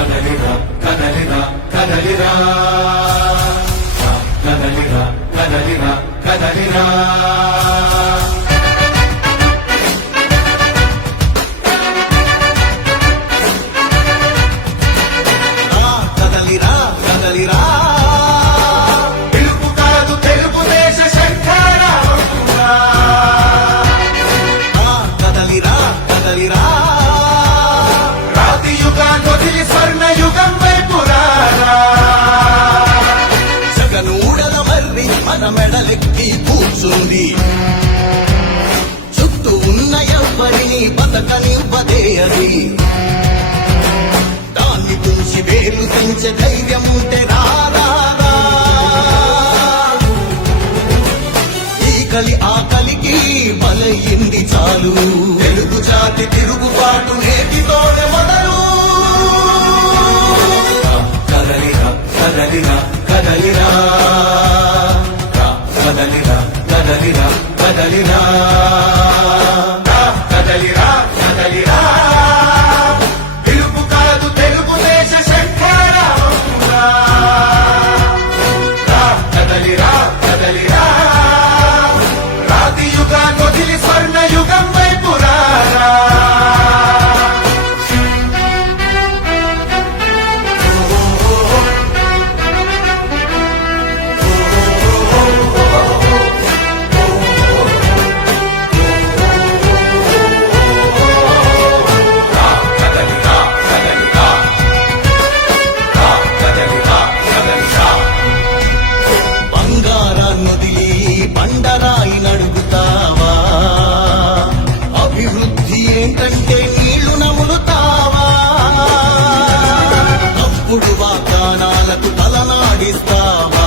కదలిరా కదలిరా కదలిరా కదలిరా కదలిరా కదలిరా కదలిరా కదలిరా తెలుగు కాదు తెలుగుదేశ శంఖారావమురా కదలిరా కదలిరా రాతి యుగాన్ని వదిలి స్వర్ణ యుగం వైపురారా జగనూడల మర్రి మన మెడలెక్కి కూర్చుంది చుట్టూ ఉన్న ఎవ్వరిని బతకనివ్వదే అది దాన్ని తుంచి వేలు తెంచే ధైర్యం ఉంటే రారా ఈ కలి ఆ కలికి బలయింది చాలు తెలుగు జాతి తిరుగుబాటు నేటితోనే మొదలు కదలిరా కదలిరా కదలిరా కదలిరా కదలిరా కదలిరా కదలిరా కదలిరా తెలుగు కాదు తెలుగుదేశ శంఖారావమురా కదలిరా కదలిరా రాతి యుగాన్ని వదిలి స్వర్ణ యుగం వైపురారా బంగారాన్నొదిలి బండరాయి నడుగుతావా అభివృద్ధి ఏంటంటే నీళ్లు నములుతావా తప్పుడు వాగ్దానాలకు తలనాడిస్తావా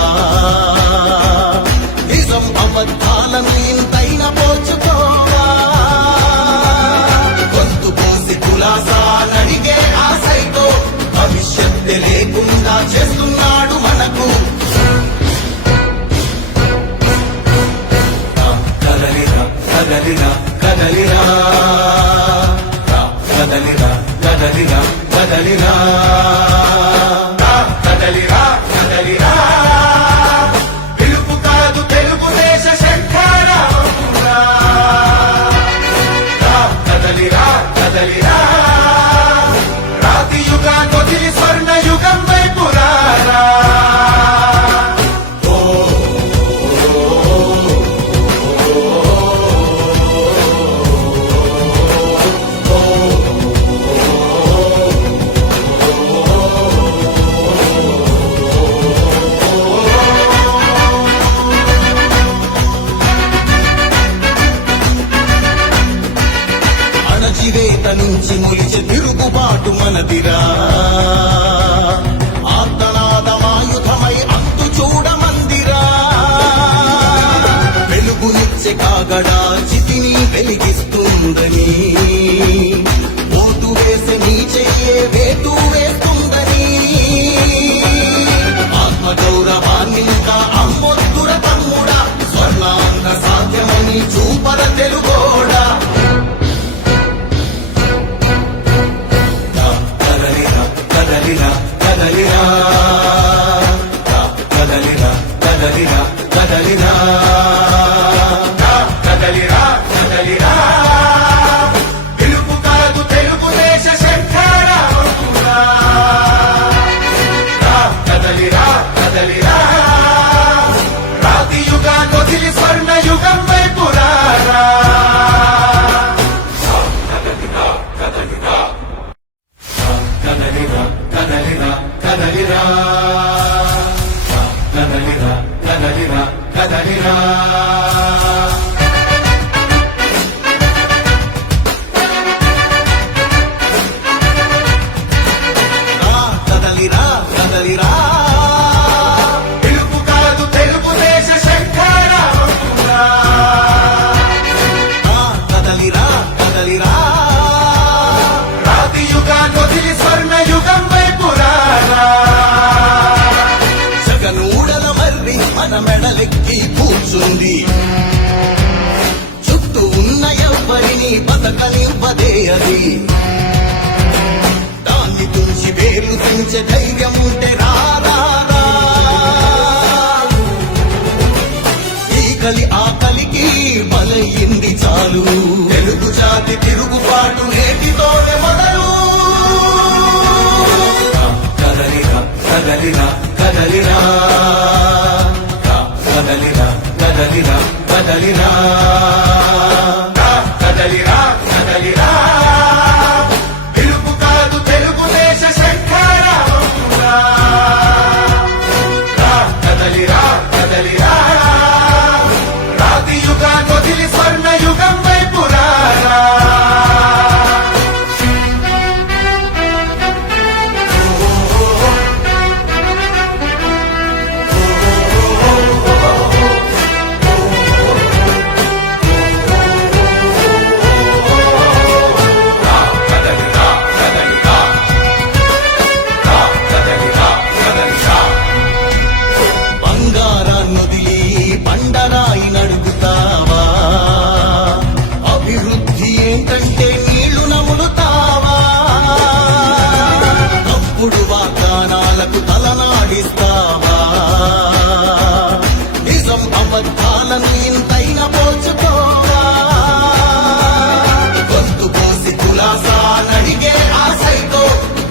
నిజం అబద్ధాలను ఇంతైనా పోల్చుకోవా గొంతు పోసి కులాసా నడిగే ఆశైతో భవిష్యత్తు లేకుండా చేస్తున్నాడు మనకు కదలిరా కదలిరా కదలిరా కదలిరా కదలిరా కదలిరా కదలిరా కదలిరా పిలుపు కాదు తెలుగుదేశ శంఖారావమురా కదలిరా కదలిరా రాతి యుగాన్ని వదిలి స్వర్ణ యుగం వైపురారా అణచివేత నుంచి మొలిచే తిరుగుబాటు మనదిరా ఆర్తనాదమాయుధమై అంతు చూడమందిరా వెలుగునిచ్చే కాగడా చితిని వెలిగిస్తుందని ఓటు వేసి నీ చెయ్యే వేటు వేస్తుందని ఆత్మగౌరవాన్ని ఇంకా అమ్మొద్దుర తమ్ముడా స్వర్ణాంగ సాధ్యమని చూపర తెలుగోడా కదలిరా కదలిరా కదలిరా కదలిరా కదలిరా కదలిరా కదలిరా కదలిరా పిలుపు కాదు తెలుగుదేశ శంఖారావమురా కదలిరా కదలిరా రాతి యుగాన్ని వదిలి స్వర్ణ యుగం వైపురారా కదలిరా కదలిరా కదలిరా కదలిరా కదలిరా కదలిరా కదలిరా కదలిరా కదలిరా పిలుపు కాదు తెలుగుదేశ శంఖారావమురా కదలిరా కదలిరా రాతి యుగాన్ని వదిలి స్వర్ణ యుగం వైపురారా జగనూడల మర్రి మన మెడలెక్కి కూర్చుంది చుట్టూ ఉన్న ఎవ్వరిని బతకనివ్వదే అది దాన్ని తుంచి వేలు ఎదిరించే ధైర్యం ఉంటే రా రా, రా. ఈ కలి ఆ కలికి బలయింది చాలు తెలుగు జాతి తిరుగుబాటు నేటితోనే మొదలు కదలిరా కదలిరా కదలిరా కదలిరా కదలిరా కదలిరా కదలిరా కదలిరా పిలుపు కాదు తెలుగుదేశ శంఖారావంగా కదలిరా కదలిరా రాతి యుగాన్ని వదిలి స్వర్ణ యుగం వైపు రారా బంగారాన్నొదిలి బండరాయి నడుగుతావా అభివృద్ధి ఏంటంటే నీళ్లు నములుతావా తప్పుడు వాగ్దానాలకు తలనాడిస్తావా నిజం అబద్ధాలను ఇంతైనా పోల్చుకోవా గొంతు పోసి కులాసా నడిగే ఆశతో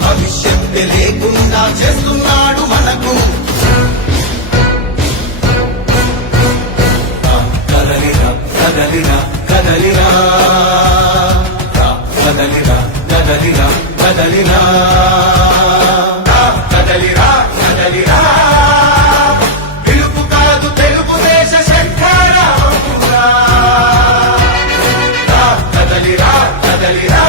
భవిష్యత్తు లేకుండా చేస్తున్నాడు మనకు కదలిరా కదలిరా కదలిరా కదలిరా కదలిరా కదలిరా కదలిరా కదలిరా పిలుపు కాదు తెలుగుదేశ శంఖారావంగా కదలిరా కదలిరా